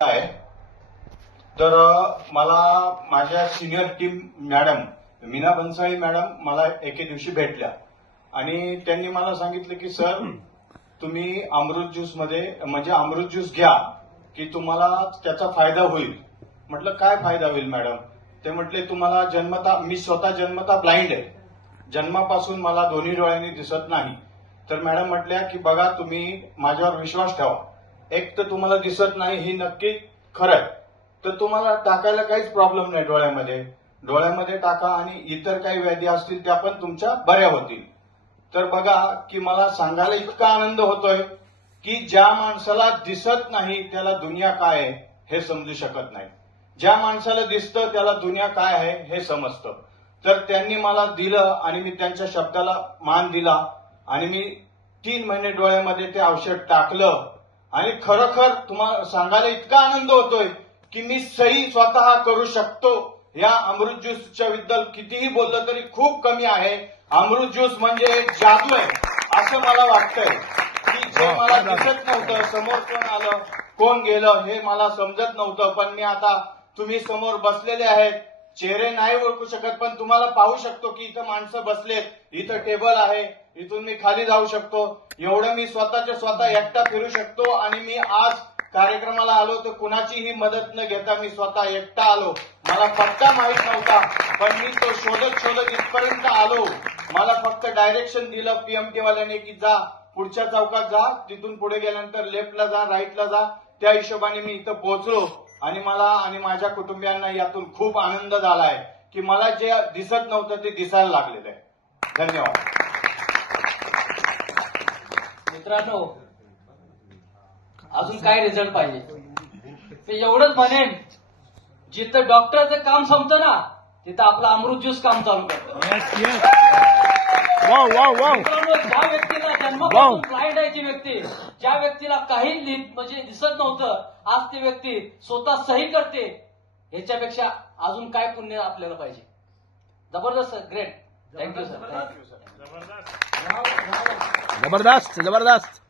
आहे. तर मला माझ्या senior team madam Meena Bansali madam मला एके दिवशी भेटल्या आणि त्यांनी मला सांगितलं की सर तुम्ही अमृत ज्यूस मध्ये म्हणजे अमृत ज्यूस घ्या की तुम्हाला त्याचा फायदा होईल. म्हटलं काय फायदा होईल मॅडम? ते म्हटले तुम्हाला जन्मता मी स्वतः जन्मता ब्लाइंड आहे, जन्मापासून मला दोन्ही डोळ्यांनी दिसत नाही. तर मॅडम म्हटल्या की बघा तुम्ही माझ्यावर विश्वास ठेवा, एक तर तुम्हाला दिसत नाही ही नक्की खरं आहे, तर तुम्हाला टाकायला काहीच प्रॉब्लेम नाही डोळ्यामध्ये टाका आणि इतर काही व्याधी असतील त्या पण तुमच्या बऱ्या होतील. तर बघा की मला सांगायला इतका आनंद होतोय की ज्या माणसाला दिसत नाही त्याला दुनिया काय आहे हे समजू शकत नाही, ज्या माणसाला दिसतं त्याला दुनिया काय आहे हे समजतं. तर त्यांनी मला दिलं आणि मी त्यांच्या शब्दाला मान दिला आणि मी 3 महिने डोळ्यामध्ये ते औषध टाकलं आणि खरोखर तुम्हाला सांगायला इतका आनंद होतोय की मी सही स्वतः करू शकतो. या अमृत ज्यूसच्या बद्दल कितीही बोललं तरी खूप कमी आहे. अमृत ज्यूस म्हणजे एक जादू आहे असं मला वाटतंय की जे मला दिसत नव्हतं, समोर कोण आलं कोण गेलं हे मला समजत नव्हतं, पण मी आता तुम्ही समोर बसलेले आहेत, चेहरे नाही ओळखू शकत पण तुम्हाला पाहू शकतो की इथं माणसं बसलेत, इथं टेबल आहे, इथून मी खाली जाऊ शकतो, एवढं मी स्वतःच्या स्वतः एकटा फिरू शकतो. आणि मी आज कार्यक्रमाला आलो तर कुणाचीही मदत न घेता मी स्वतः एकटा आलो. मला पत्ता माहित नव्हता पण मी तो शोधत शोधत इथपर्यंत आलो. मला फक्त डायरेक्शन दिलं पीएमटी वाल्याने की जा पुढच्या चौकात जा, तिथून पुढे गेल्यानंतर लेफ्टला जा राईटला जा. त्या हिशोबाने मी इथं पोहोचलो आणि मला आणि माझ्या कुटुंबियांना यातून खूप आनंद झालाय की मला जे दिसत नव्हतं ते दिसायला लागलेलं आहे. धन्यवाद. मित्रांनो, अजून काय रिझल्ट पाहिजे ते एवढंच म्हणेन, जिथं डॉक्टरचं काम संपतं ना तिथं आपलं अमृत ज्यूस काम चालू करतं. मित्रांनो, ज्या व्यक्तीला जन्मापासून ब्लाइंड आहे ती व्यक्ती, ज्या व्यक्तीला काही म्हणजे दिसत नव्हतं, आज ती व्यक्ती स्वतः सही करते, ह्याच्यापेक्षा अजून काय पुण्य आपल्याला पाहिजे. जबरदस्त, ग्रेट. Thank you sir. जबरदस्त जबरदस्त.